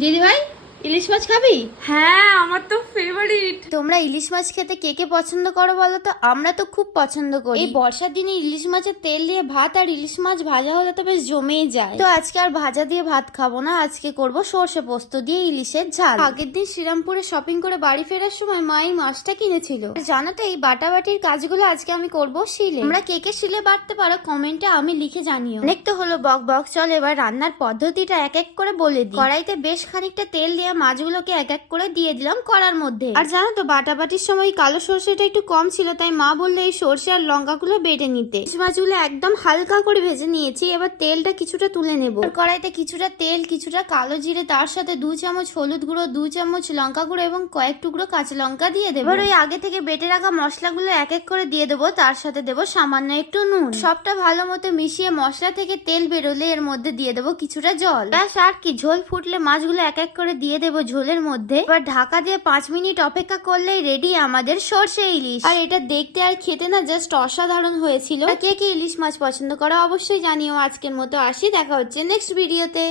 দিদি ভাই, ইলিশ মাছ খাবি? হ্যাঁ, আমার তো ফেভারিট। তোমরা ইলিশ মাছ খেতে কে কে পছন্দ করো বলো তো? আমরা তো খুব পছন্দ করি। এই বর্ষার দিনে ইলিশ মাছের তেল দিয়ে ভাত আর ইলিশ মাছ ভাজা হলে তো বেশ জমেই যায়। তো আজকে আর ভাজা দিয়ে ভাত খাবো না, আজকে করব সর্ষে পোস্ত দিয়ে ইলিশের ঝাল। আগের দিন শ্রীরামপুরে শপিং করে বাড়ি ফেরার সময় মা এই মাছটা কিনেছিল। জানো তো, এই বাটাবাটির কাজগুলো আজকে আমি করব শিলে। তোমরা কে কে শিলে বাটতে পারো কমেন্টে আমি লিখে জানিও। অনেক তো হলো বক বক, চল এবার রান্নার পদ্ধতিটা এক এক করে বলে দিই। কড়াইতে বেশ খানিকটা তেল দিয়ে মাছগুলোকে এক এক করে দিয়ে দিলাম কড়ার মধ্যে। আর জানো তো, বাটাবাটির সময় কালো সর্ষেটা একটু কম ছিল, তাই মা বললো এই সর্ষে আর লঙ্কাগুলো বেটে নিতে। মাছগুলো একদম হালকা করে ভেজে নিয়েছি, এবার তেলটা কিছুটা তুলে নেব। কড়াইতে কিছুটা তেল, কিছুটা কালো জিরে, তার সাথে 2 চামচ হলুদ গুঁড়ো, 2 চামচ লঙ্কা গুঁড়ো এবং কয়েক টুকরো কাঁচা লঙ্কা দিয়ে দেবো। এবার ওই আগে থেকে বেটে রাখা মশলাগুলো এক এক করে দিয়ে দেবো, তার সাথে দেবো সামান্য একটু নুন। সবটা ভালো মতো মিশিয়ে মশলা থেকে তেল বেরোলে এর মধ্যে দিয়ে দেবো কিছুটা জল। ব্যাস, আর কি, ঝোল ফুটলে মাছগুলো এক এক করে দিয়ে দেবো ঝোলের মধ্যে। এবার ঢাকা দিয়ে 5 মিনিট অপেক্ষা করলেই রেডি আমাদের সর্ষে ইলিশ। আর এটা দেখতে আর খেতে না জাস্ট অসাধারণ হয়েছিল। কে কে ইলিশ মাছ পছন্দ করো অবশ্যই জানিও। আজকের মতো আসি, দেখা হচ্ছে নেক্সট ভিডিওতে।